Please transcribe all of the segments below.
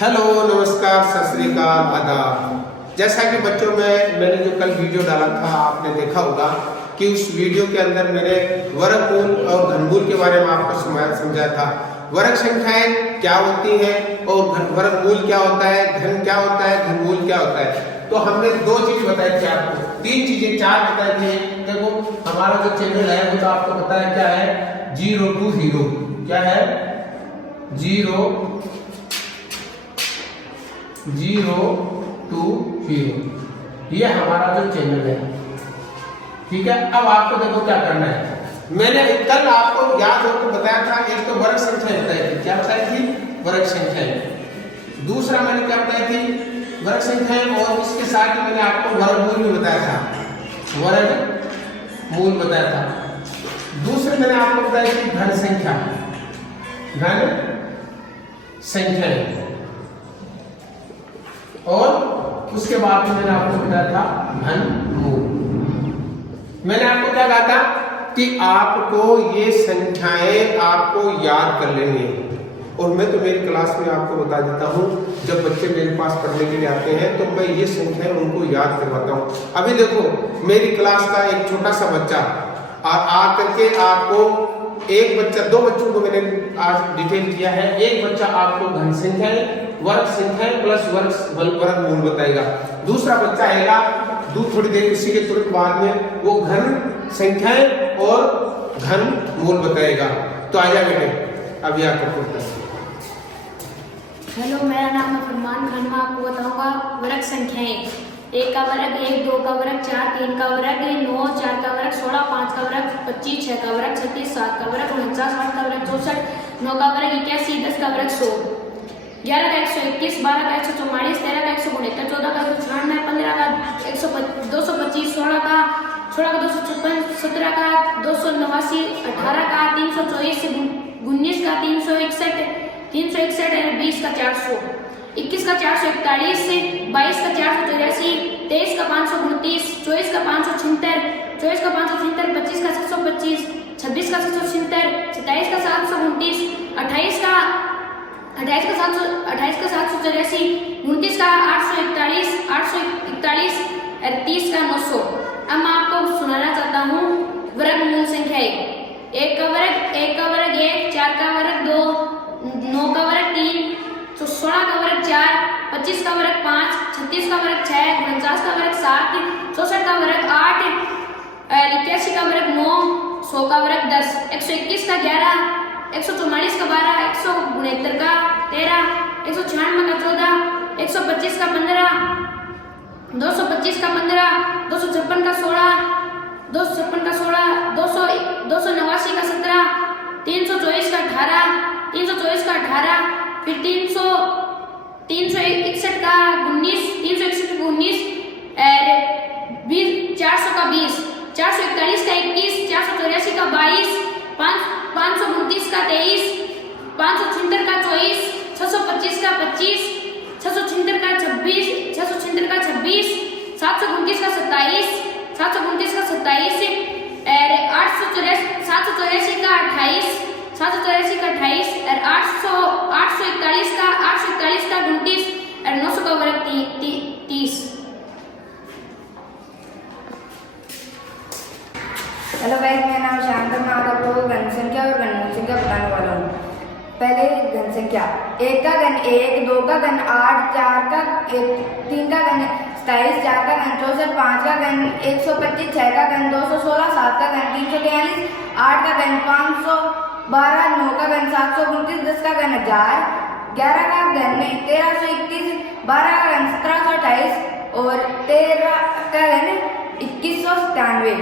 Hello, नमस्कार, सत श्री अकाल, आदाब। जैसा कि बच्चों में मैंने जो कल वीडियो डाला था आपने देखा होगा कि उस वीडियो के अंदर मैंने वर्गमूल और घनमूल के बारे में आपको समझाया था। वर्ग संख्याएं क्या होती हैं और वर्गमूल क्या होता है, घन क्या होता है, घनमूल क्या होता है। तो हमने दो चीज बताई थी आपको, तीन चीजें चार बताई थी। देखो हमारा जो चैनल है वो तो आपको पता है क्या है, 0 to हीरो। क्या है? 0 to हीरो, ये हमारा जो चैनल है। ठीक है, अब आपको देखो क्या करना है। मैंने कल आपको याद हो तो बताया था, एक तो वर्ग संख्या बताई थी। क्या बताई थी? वर्ग संख्या। दूसरा मैंने क्या बताई थी? वर्ग संख्या। और इसके साथ ही मैंने आपको वर्गमूल भी बताया था, वर्गमूल बताया था। दूसरे मैंने आपको बताई थी घन संख्या, घन संख्या। और उसके बाद में मैंने आपको बताया था घनमूल। मैंने आपको क्या कहा था कि आपको ये संख्याएं आपको याद कर लेनी है। और मैं तो मेरी क्लास में आपको बता देता हूँ, जब बच्चे मेरे पास पढ़ने के लिए आते हैं तो मैं ये संख्याएं उनको याद करवाता हूँ। अभी देखो मेरी क्लास का एक छोटा सा बच्चा आ करके आपको, एक बच्चा, दो बच्चों को मैंने आज डिटेल किया है। एक बच्चा आपको घन संख्याएं, वर्ग संख्याएं प्लस वर्गमूल बताएगा। दूसरा बच्चा आएगा थोड़ी देर इसी के तुरंत बाद में, वो घन संख्याएं और घनमूल बताएगा। तो आजा बेटे, अभी आकर पढ़ते हैं। हेलो, मेरा नाम है फरमान खान। मैं आपको बताऊंगा वर्ग संख्याएं। 1 का वर्ग 1, 2 का वर्ग 4, 3 का वर्ग 9, 4 का वर्ग 16, 5 का वर्ग 25, 6 का वर्ग 36, 7 का वर्ग 49, 8 का वर्ग 64, 9 का वर्ग 81, 10 का वर्ग 100, 11 का 121, 12 का 144, 13 का 169, 14 का 196, 15 का 225, 16 का 256, 17 का 289, 18 का 324, 19 का 361, 20 का 400, 21 का 441, 22 का 484, 23 का 529, 24 का 576, 24 का 576, 25 का 725, 26 का 776, 27 का 729, 28 का 784, 29 का 841, 30 का 900। अब मैं आपको सुनाना चाहता हूँ वर्गमूल संख्याएं। 1 का वर्ग 1, 4 का वर्ग 2, 9 का वर्ग 3, 16 का वर्ग 4, 25 का वर्ग 5, 36 का वर्ग 6, 49 का वर्ग 7, 64 का वर्ग 8, 81 का वर्ग 9, 100 का वर्ग 10, 121 का 11, 144 का 12, 169 का 13, 196 का 14, 125 का 15, 225 का 15, 256 का 16, 256 का 16, 289 का 17, 324 का 18, 324 का 18, फिर 361 का 19, 361 का 19, 400 का 20, 441 का 21, 484 का 22, 529 का 23, 576 का 24, 625 का 25, 676 का 26, 676 का 26, 729 का 27, 729 का 27, 784 का 28, 784 का 28, और 841 का 29, और 900 का वर्ग 30। हेलो गाइस, मेरा नाम शांत है। मैं आज आपको घन संख्या और घनमूल संख्या बताने वाला हूँ। पहले घन संख्या। 1 का घन 1, 2 का घन 8, 4 का 3 का घन 27, 4 का घन 64, 5 का घन 125, 6 का घन 216, 7 का घन 343, 8 का घन 512, 9 का घन 729, 10 का घन 1000, 11 का घन 1321, 12 का घन 1728 और 13 का घन 2197।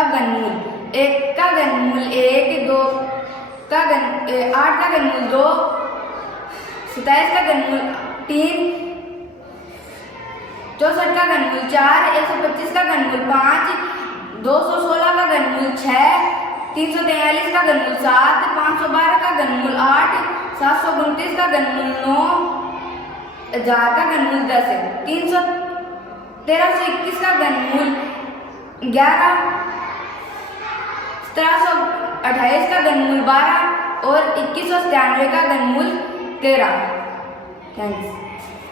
अब घनमूल। 1 का घनमूल 1, 2 का घन 8 का घनमूल 2, 27 का घनमूल 3, 64 का घनमूल 4, 125 का घनमूल 5, 216 का घनमूल 6, 343 का घनमूल 7, 512 का घनमूल 8, 729 का घनमूल 9, 1000 का घनमूल 10, 1321 का घनमूल 11, 1728 का घनमूल 12 और 2193 का घनमूल 13। थैंक्स।